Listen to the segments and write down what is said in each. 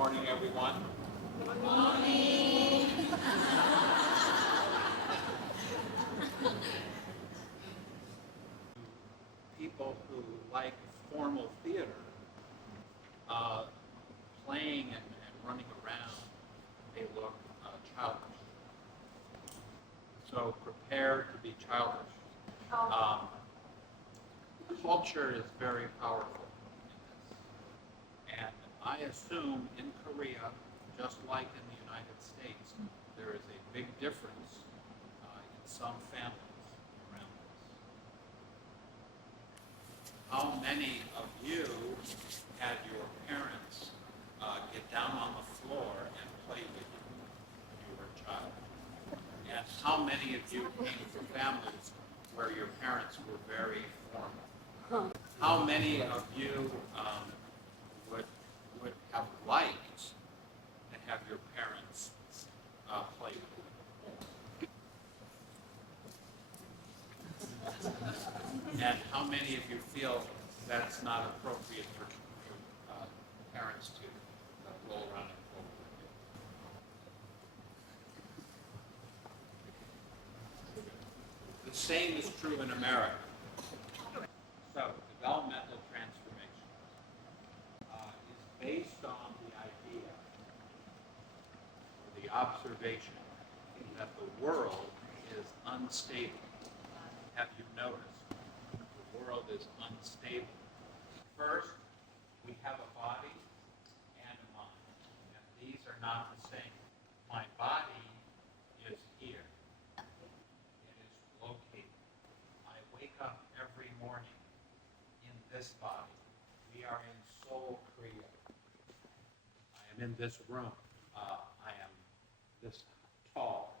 morning, everyone. Good morning. People who like formal theater, playing and running around, they look childish. So prepare to be childish. Culture is very powerful in this. And I assume in Korea, just like in the United States, there is a big difference in some families around this. How many of you had your parents get down on the floor and play with you when you were a child? And how many of you came from families where your parents were very formal? How many of you would have liked to have your parents play with you? And how many of you feel that's not appropriate for parents to roll around and play with you? The same is true in America. So, developmental transformation is based on the idea or the observation that the world is unstable. Have you noticed? The world is unstable. First, we have a body and a mind, and these are not the same. My body is here. It is located. I wake up every morning in this body. We are in Seoul, Korea. I am in this room. I am this tall.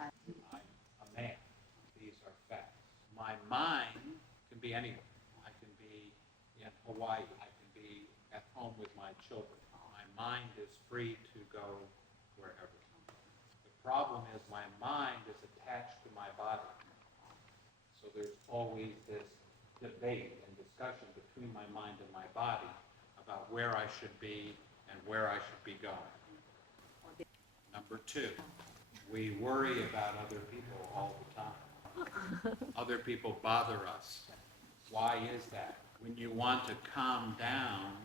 I'm a man. These are facts. My mind can be anywhere. I can be in Hawaii. I can be at home with my children. My mind is free to go wherever. The problem is my mind is attached to my body. So there's always this debate and discussion between my mind and my body about where I should be and where I should be going. Number two, we worry about other people all the time. Other people bother us. Why is that? When you want to calm down,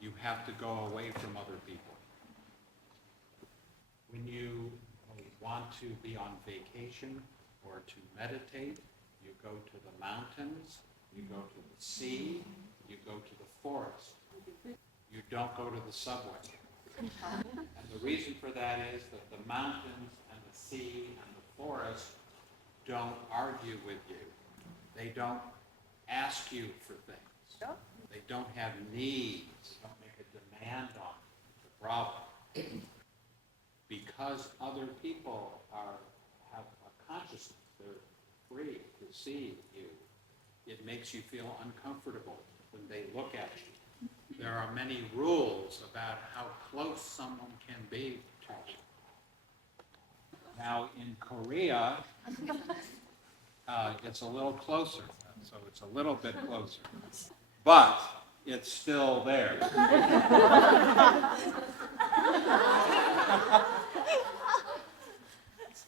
you have to go away from other people. When you want to be on vacation or to meditate, you go to the mountains, you go to the sea, you go to the forest. You don't go to the subway. And the reason for that is that the mountains and the sea and the forest don't argue with you. They don't ask you for things. They don't have needs. They don't make a demand on you. The problem. Because other people have a consciousness, they're free to see you, it makes you feel uncomfortable when they look at you. There are many rules about how close someone can be to you. Now, in Korea, it's a little closer, so it's a little bit closer. But it's still there.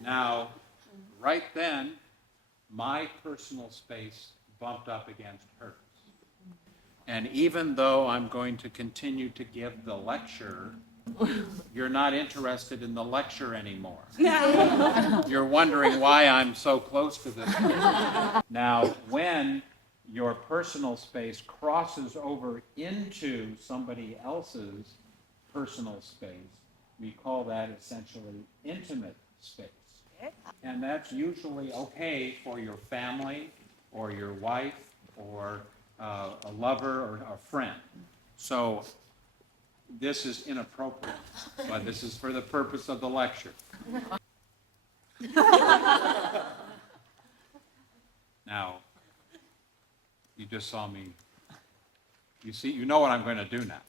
Now, right then, my personal space bumped up against hers. And even though I'm going to continue to give the lecture, you're not interested in the lecture anymore. You're wondering why I'm so close to this. Now, when your personal space crosses over into somebody else's personal space, we call that essentially intimate space. And that's usually okay for your family or your wife or a lover or a friend. So this is inappropriate, but this is for the purpose of the lecture. Now, you just saw me. You know what I'm going to do now.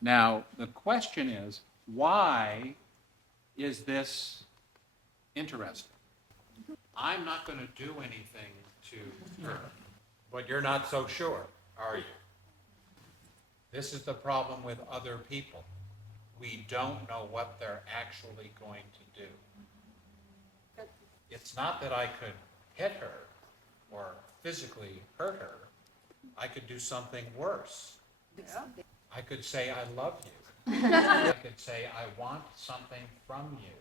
Now, the question is, why is this interesting? I'm not going to do anything to her. But you're not so sure, are you? This is the problem with other people. We don't know what they're actually going to do. It's not that I could hit her or physically hurt her. I could do something worse. Yeah. I could say, I love you. I could say, I want something from you.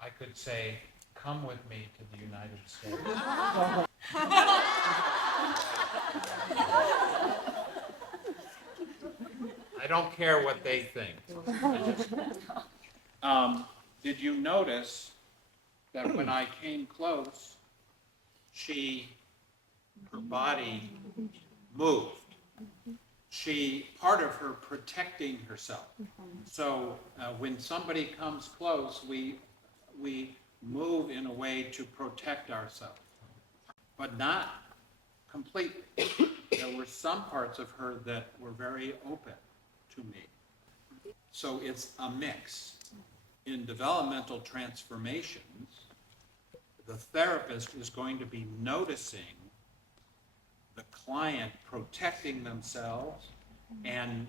I could say, come with me to the United States. I don't care what they think. Did you notice that when I came close, her body moved? Part of her protecting herself. So when somebody comes close, we move in a way to protect ourselves, but not completely. There were some parts of her that were very open to me. So it's a mix. In developmental transformations, the therapist is going to be noticing the client protecting themselves and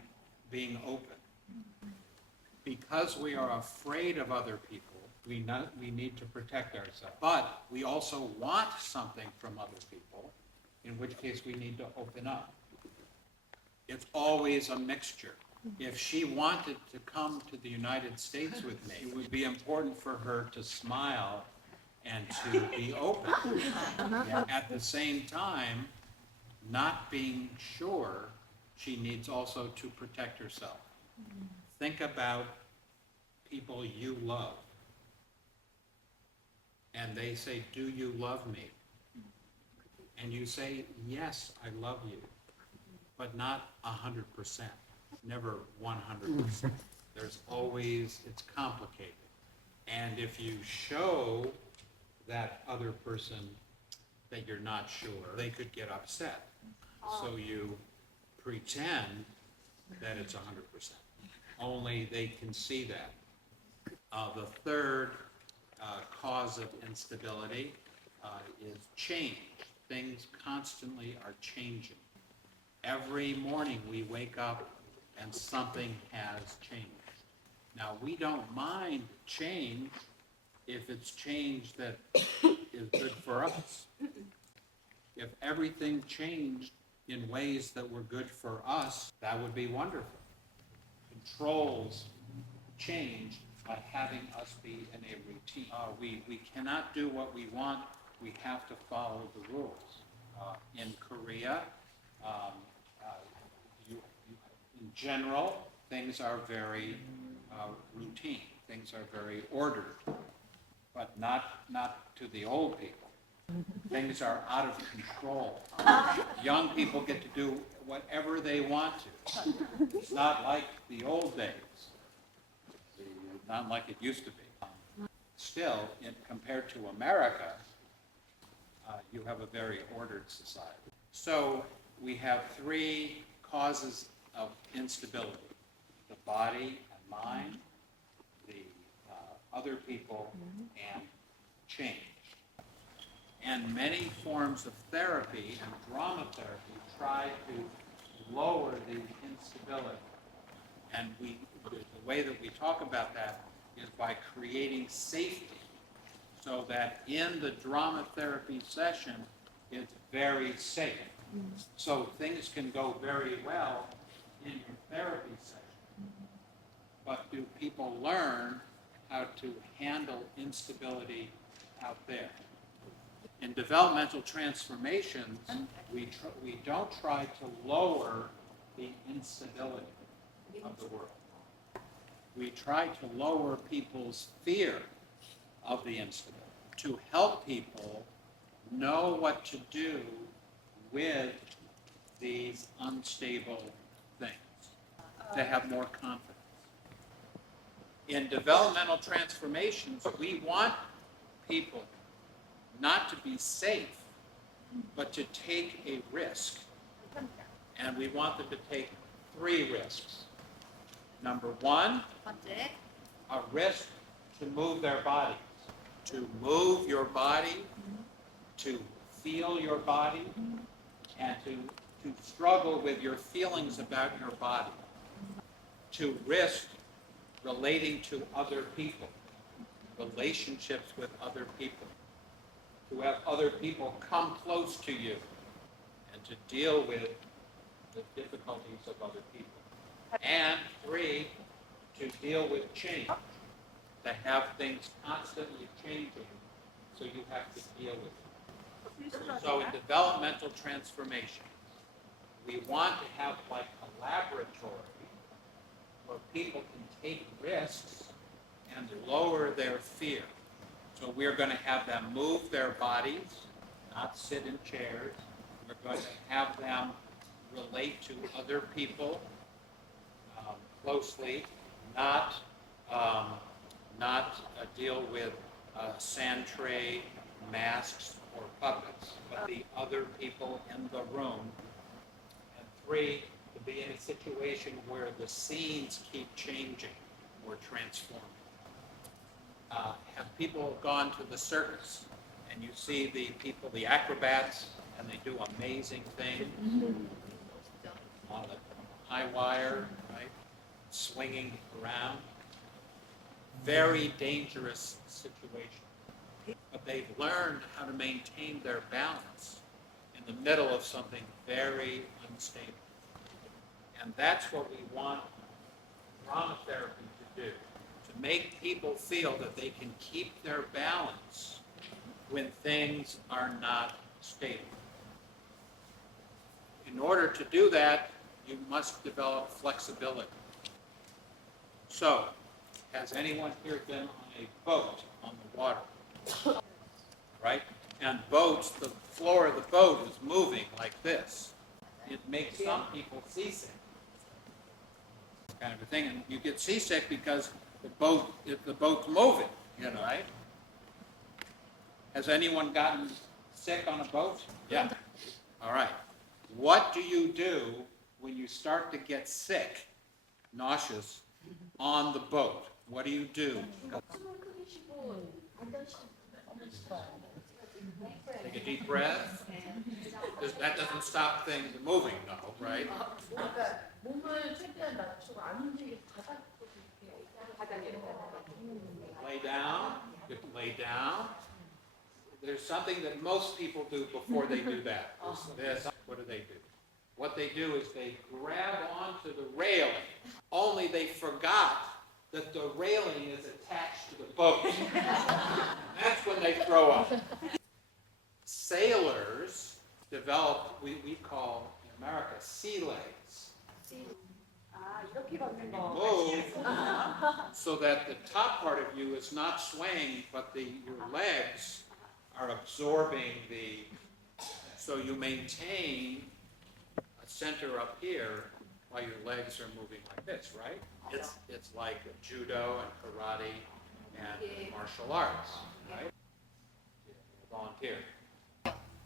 being open. Because we are afraid of other people, we need to protect ourselves. But we also want something from other people, in which case we need to open up. It's always a mixture. If she wanted to come to the United States with me, it would be important for her to smile and to be open. At the same time, not being sure, she needs also to protect herself. Think about people you love. And they say, do you love me? And you say, yes, I love you, but not 100%. Never 100%. There's always, it's complicated. And if you show that other person that you're not sure, they could get upset. So you pretend that it's 100%. Only they can see that. The third cause of instability is change. Things constantly are changing. Every morning we wake up and something has changed. Now, we don't mind change if it's change that is good for us. If everything changed in ways that were good for us, that would be wonderful. Controls change by having us be in a routine. We cannot do what we want. We have to follow the rules. In Korea, in general, things are very routine. Things are very ordered, but not to the old people. Things are out of control. Young people get to do whatever they want to. It's not like the old days. Not like it used to be. Still, compared to America, you have a very ordered society. So we have three causes of instability: the body and mind, the other people, and change. And many forms of therapy and drama therapy try to lower the instability. And the way that we talk about that is by creating safety, so that in the drama therapy session, it's very safe. So things can go very well in your therapy session. But do people learn how to handle instability out there? In developmental transformations, we don't try to lower the instability of the world. We try to lower people's fear of the instability, to help people know what to do with these unstable things, to have more confidence. In developmental transformations, we want people not to be safe, but to take a risk. And we want them to take 3 risks. Number 1, a risk to move their bodies. To move your body, to feel your body, and to struggle with your feelings about your body, to risk relating to other people, relationships with other people, to have other people come close to you, and to deal with the difficulties of other people. And 3, to deal with change, to have things constantly changing, so you have to deal with it. So in developmental transformation, we want to have like a laboratory where people can take risks and lower their fear. So we're going to have them move their bodies, not sit in chairs. We're going to have them relate to other people closely, not deal with sand tray, masks, or puppets, but the other people in the room. And 3, to be in a situation where the scenes keep changing or transforming. Have people gone to the circus and you see the people, the acrobats, and they do amazing things on the high wire, right? Swinging around. Very dangerous situation. But they've learned how to maintain their balance in the middle of something very unstable. And that's what we want drama therapy to do, to make people feel that they can keep their balance when things are not stable. In order to do that, you must develop flexibility. So, has anyone here been on a boat on the water? Right? And boats, the floor of the boat is moving like this. It makes some people seasick. Kind of a thing, and you get seasick because the boat's moving, right? Has anyone gotten sick on a boat? Yeah. All right. What do you do when you start to get sick, nauseous, on the boat? What do you do? Take a deep breath. That doesn't stop things moving, no, right? Lay down. You have to lay down. There's something that most people do before they do that. This. What do? What they do is they grab onto the railing, only they forgot that the railing is attached to the boat. That's when they throw up. Sailors develop, we call in America, sea legs. You move so that the top part of you is not swaying, but your legs are absorbing so you maintain a center up here while your legs are moving like this, right? It's like judo and karate and martial arts, right? Volunteer.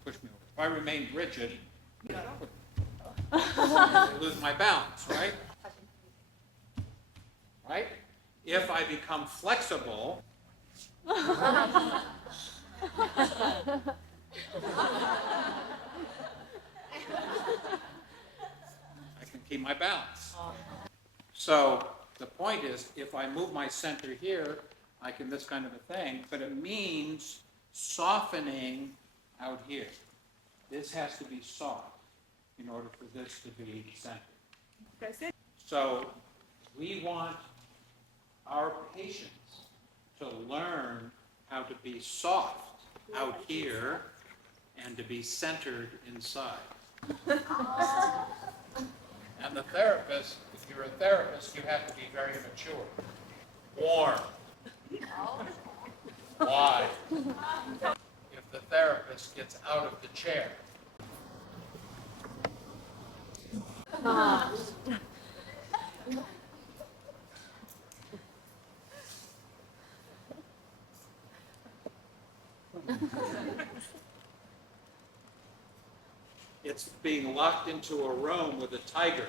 Push me over. If I remain rigid, I lose my balance, right? Right? If I become flexible, I can keep my balance. So the point is, if I move my center here, I can this kind of a thing, but it means softening out here. This has to be soft in order for this to be centered. So we want our patients to learn how to be soft out here and to be centered inside. And the therapist, if you're a therapist, you have to be very mature. Warm. Wide. If the therapist gets out of the chair. It's being locked into a room with a tiger.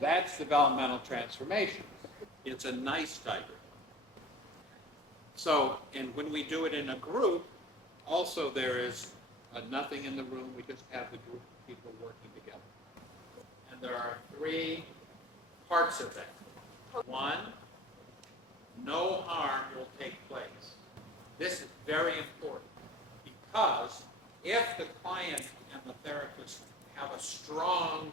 That's developmental transformation. It's a nice tiger. So, and when we do it in a group, Also, there is nothing in the room. We just have the group of people working together. And there are 3 parts of that. 1, no harm will take place. This is very important because if the client and the therapist have a strong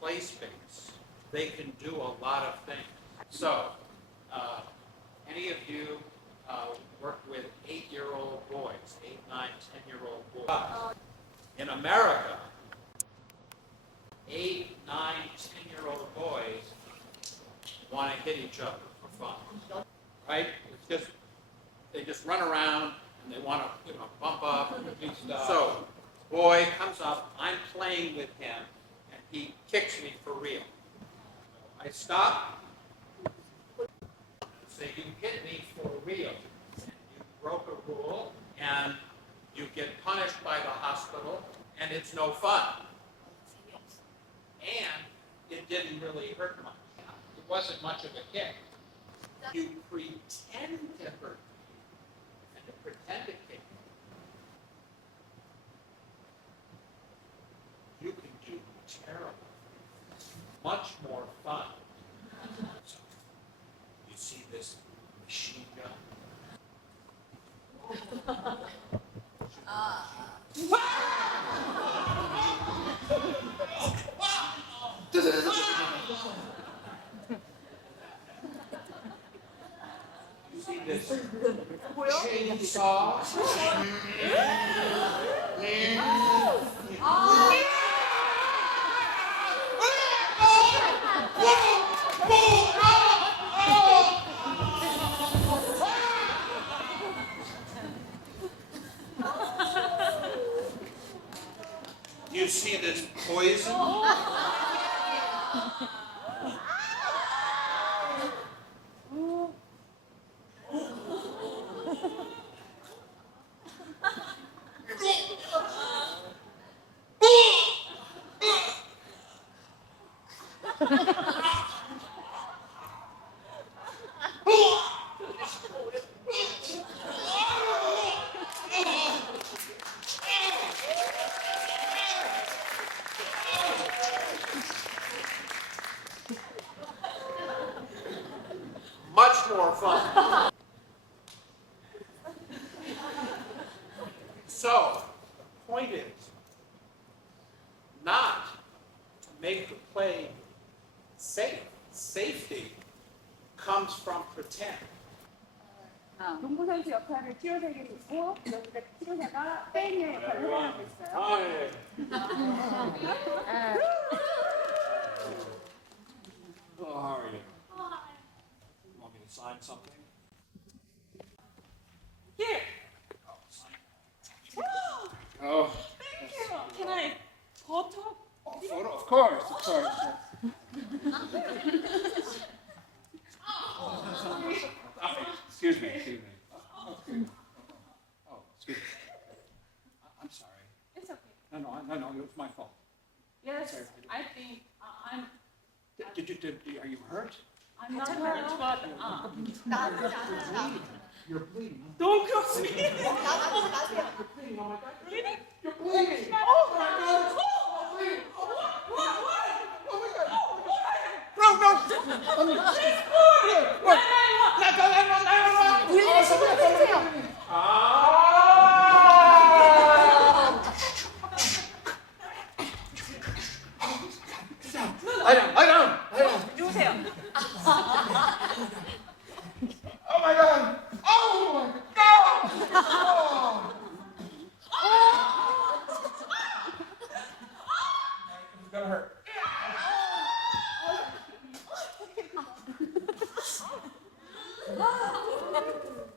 play space, they can do a lot of things. So, any of you work with 8-year-old boys, 8, 9, 10-year-old boys? In America, 8, 9, 10-year-old boys want to hit each other for fun, right? It's just they just run around and they want to, bump up and do stuff. So, boy comes up, I'm playing with him, and he kicks me for real. I stop. Say, you hit me for real. And you broke a rule, and you get punished by the hospital, and it's no fun. And it didn't really hurt much. It wasn't much of a kick. You pretend to hurt me, and to pretend to kick me. You can do terrible things. Much more fun. So, you see this machine gun? You see this chainsaw? You see this poison? Much more fun. So, the point is not to make the play safe. Safety comes from pretend. 농구선수 역할을 치료사에게 줬고, 그러니까 치료사가 페인의 역할을 해야 됐어요. How are you? Want me to sign something? Here. Oh, sign. Oh, Thank you. Can I photo? photo, of course, of course. Excuse me. Oh, excuse me. I'm sorry. It's okay. No, it was my fault. Yes, I think I'm Are you hurt? not hurt, but You're bleeding. don't cross me. You're bleeding, oh my God. Really? You're bleeding. Oh my God. Oh, Bleeding. what? Oh my God. No. She's good. What? Lie down. 누구세요? Oh my God. Oh my God. It's gonna hurt.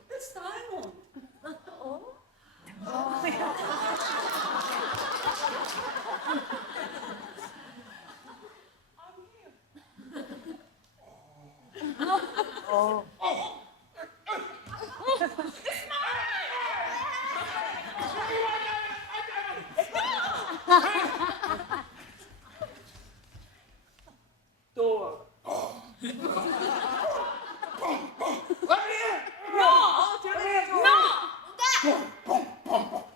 It's Simon. Door. No. No.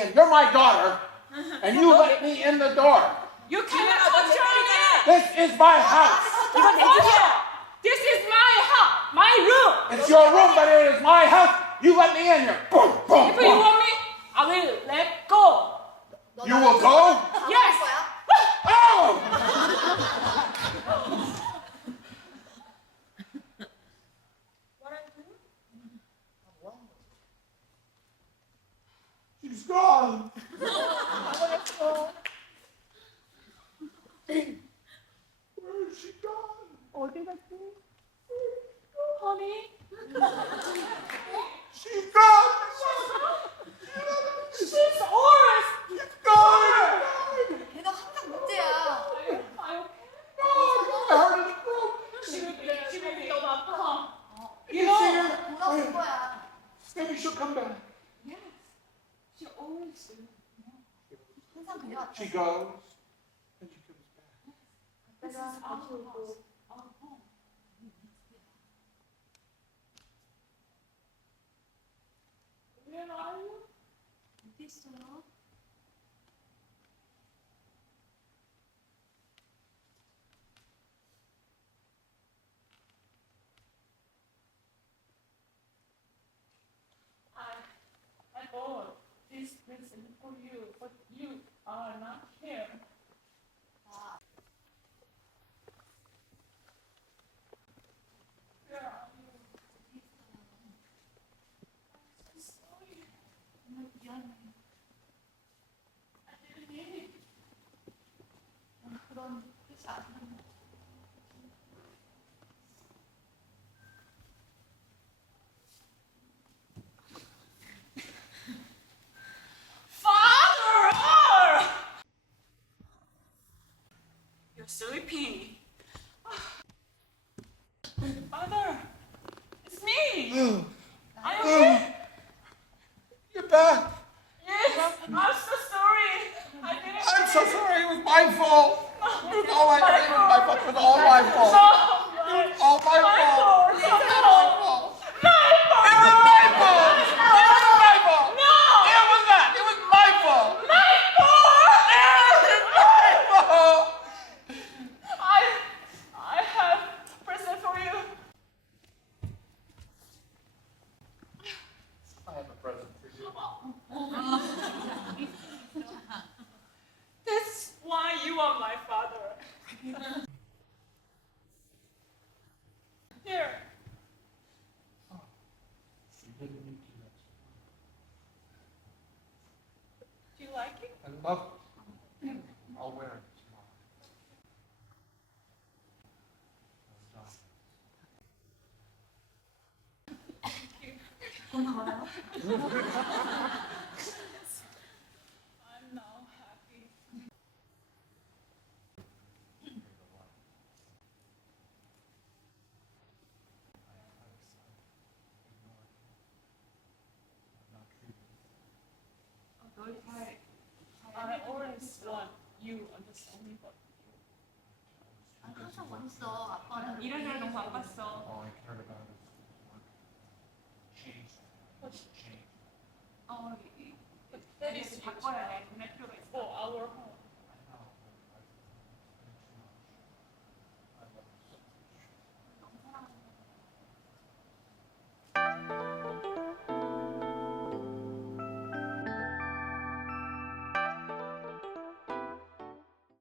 me in. You're my daughter, and you let me in the door. You cannot touch her. This is my house. 이건 내 집이야. This is my house, my room. It's your room, but it is my house. You let me in here. Boom, boom, If you boom. want me, I will let go. You will go? Yes. Oh! She's gone. Where is she gone? 어디 갔지? Honey. She's gone. She's ours. She's gone. 걔가 항상 문제야. I heard it broke. 지금 너무 아파. You know, 돌아올 거야. maybe she'll come back. She always. 항상 그래왔다. She goes, and she comes back. 내가 다시 오고. Where are you? 어디 있어요? I bought this present for you, but you are not here. 아, Where are you? 어디 있어요? I'm sorry. 정말 미안해. I didn't mean it. 그런 뜻이 아니야. Father! You're sleeping. Father, it's me. Are you okay? You're back. Yes, I'm so sorry. I didn't. I'm so sorry. It was my fault. It was all my fault. It was my fault. It was all my fault. It was all my fault. It was all my fault. It was my fault. It was my fault. No. It was not. It was my fault. My fault. It was my fault. I have a present for you. I have a present for you. That's why you are my father. Here. Do you like it? I love it. I'll wear it tomorrow. I'm now happy. I always want you understand me, but 아, 항상 원했어. 아빠는. 이래저래 너무 바빴어. All I cared about is work. Change. Change. 리스 바꿔야 돼.